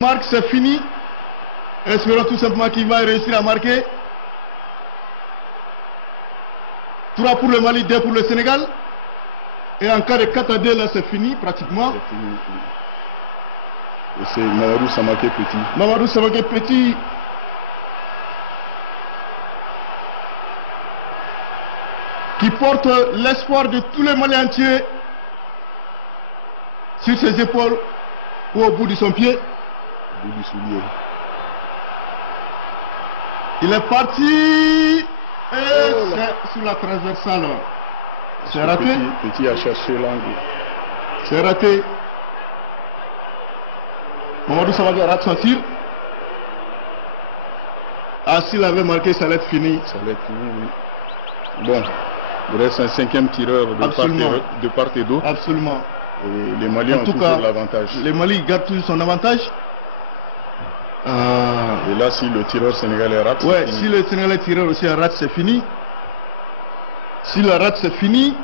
Marque, c'est fini. Espérons tout simplement qu'il va réussir à marquer. 3 pour le Mali, 2 pour le Sénégal. Et en cas de 4-2, là, c'est fini pratiquement. C'est fini. Et c'est Mamadou Samaké Petit. Mamadou Samaké Petit. Qui porte l'espoir de tous les Maliens entiers sur ses épaules ou au bout de son pied. Au bout du soulier. Il est parti. Et c'est sur la transversale. C'est raté. Petit a cherché l'angle. C'est raté. Mamadou Samaké rate son tir. Ah, s'il avait marqué, ça allait être fini. Ça allait être fini, oui. Bon, il reste un 5e tireur de part et d'autre. Absolument. Et les Maliens ont toujours l'avantage. Les Mali gardent toujours son avantage. Et là, si le tireur sénégalais rate, ouais, si le Sénégalais tireur aussi rate, c'est fini. Si le rate, c'est fini.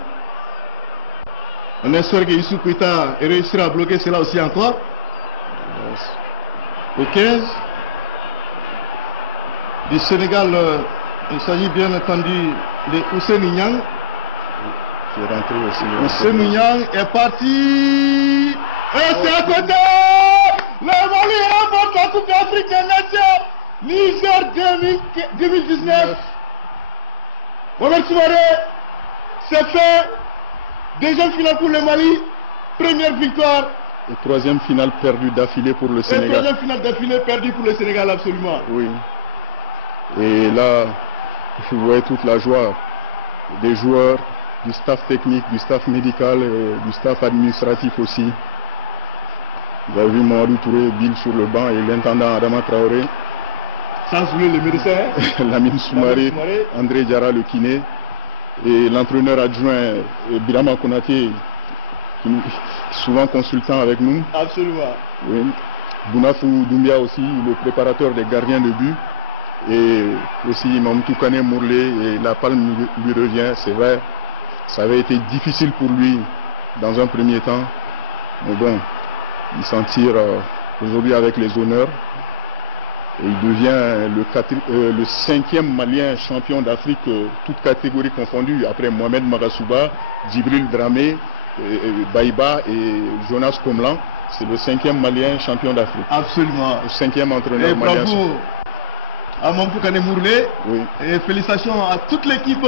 On espère que Youssou Kouita réussira à bloquer cela aussi encore. Yes. Le 15 du Sénégal, il s'agit bien entendu de Ousseynou Niang. Qui est rentré aussi. Ousseynou Niang est parti. Et c'est à côté. Le Mali remporte la Coupe d'Afrique des Nations Niger 2019. Mohamed Soumaré, c'est fait. Deuxième finale pour le Mali. Première victoire. Et 3e finale perdue d'affilée pour le Sénégal. Et 3e finale d'affilée perdue pour le Sénégal, absolument. Oui. Et là, vous voyez toute la joie des joueurs, du staff technique, du staff médical et du staff administratif aussi. Vous avez vu Mamadou Touré, Bill sur le banc et l'intendant Adama Traoré. Sans oublier le médecin. Lamine Soumaré, André Diarra le kiné et l'entraîneur adjoint Birama Konaté, qui est souvent consultant avec nous. Absolument. Oui. Bounafou Doumbia aussi, le préparateur des gardiens de but. Et aussi Mamadou Kane Mourlé, et la palme lui revient, c'est vrai. Ça avait été difficile pour lui dans un premier temps. Mais bon, il s'en tire aujourd'hui avec les honneurs. Et il devient le 5e Malien champion d'Afrique, toutes catégories confondues, après Mohamed Magasouba, Djibril Dramé, Baïba et Jonas Komlan. C'est le 5e Malien champion d'Afrique. Absolument. Le 5e entraîneur et malien. Bravo à Mamadou Kane Mourlé. Oui. Et félicitations à toute l'équipe,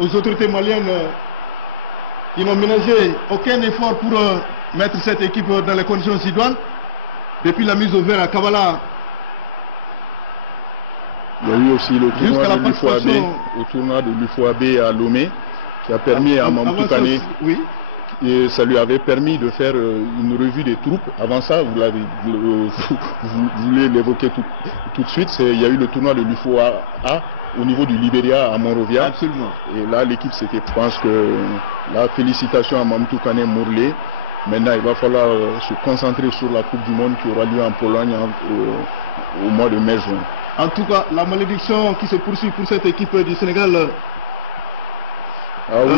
aux autorités maliennes qui n'ont ménagé aucun effort pour mettre cette équipe dans les conditions idoines. Depuis la mise au vert à Kavala. Il y a eu aussi le tournoi de l'UFOAB à Lomé, qui a permis à Mamadou Kane, oui. Et ça lui avait permis de faire une revue des troupes. Avant ça, vous voulez l'évoquer tout de suite, il y a eu le tournoi de l'UFOA au niveau du Libéria à Monrovia. Absolument. Et là, l'équipe, je pense que la félicitation à Mamadou Kane Mourlé. Maintenant, il va falloir se concentrer sur la Coupe du Monde qui aura lieu en Pologne au mois de mai-juin. En tout cas, la malédiction qui se poursuit pour cette équipe du Sénégal. Ah oui.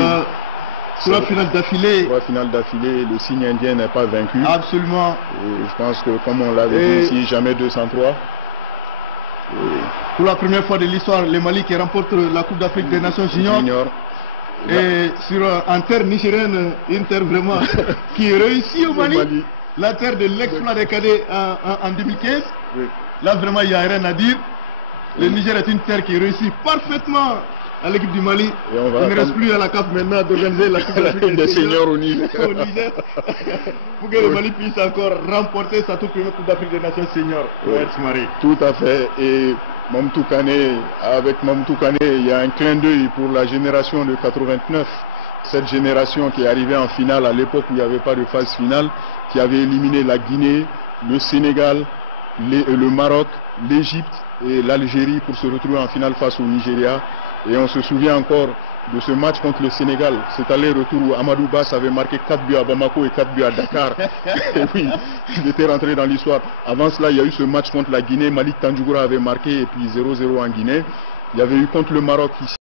Sur la finale d'affilée. Sur la finale d'affilée, le signe indien n'est pas vaincu. Absolument. Et je pense que, comme on l'avait dit ici, jamais 203. Pour la première fois de l'histoire, le Mali qui remporte la Coupe d'Afrique des Nations Juniors. Et sur un terre nigérienne, une terre vraiment qui réussit au Mali. La terre de l'exploit des cadets en 2015. Oui. Là, vraiment, il n'y a rien à dire. Le Niger est une terre qui réussit parfaitement à l'équipe du Mali. Et on ne reste plus à la CAF maintenant d'organiser la Coupe d'Afrique des seniors au Niger. Pour que le Mali puisse encore remporter sa toute première Coupe d'Afrique des Nations seniors. Oui. Tout à fait. Et avec Mamadou Kane, il y a un clin d'œil pour la génération de 89. Cette génération qui est arrivée en finale à l'époque où il n'y avait pas de phase finale, qui avait éliminé la Guinée, le Sénégal, le Maroc, l'Égypte et l'Algérie pour se retrouver en finale face au Nigeria. Et on se souvient encore de ce match contre le Sénégal, cet aller-retour où Amadou Bass avait marqué 4 buts à Bamako et 4 buts à Dakar. Et oui, il était rentré dans l'histoire. Avant cela, il y a eu ce match contre la Guinée, Malik Tandjougoura avait marqué et puis 0-0 en Guinée. Il y avait eu contre le Maroc ici.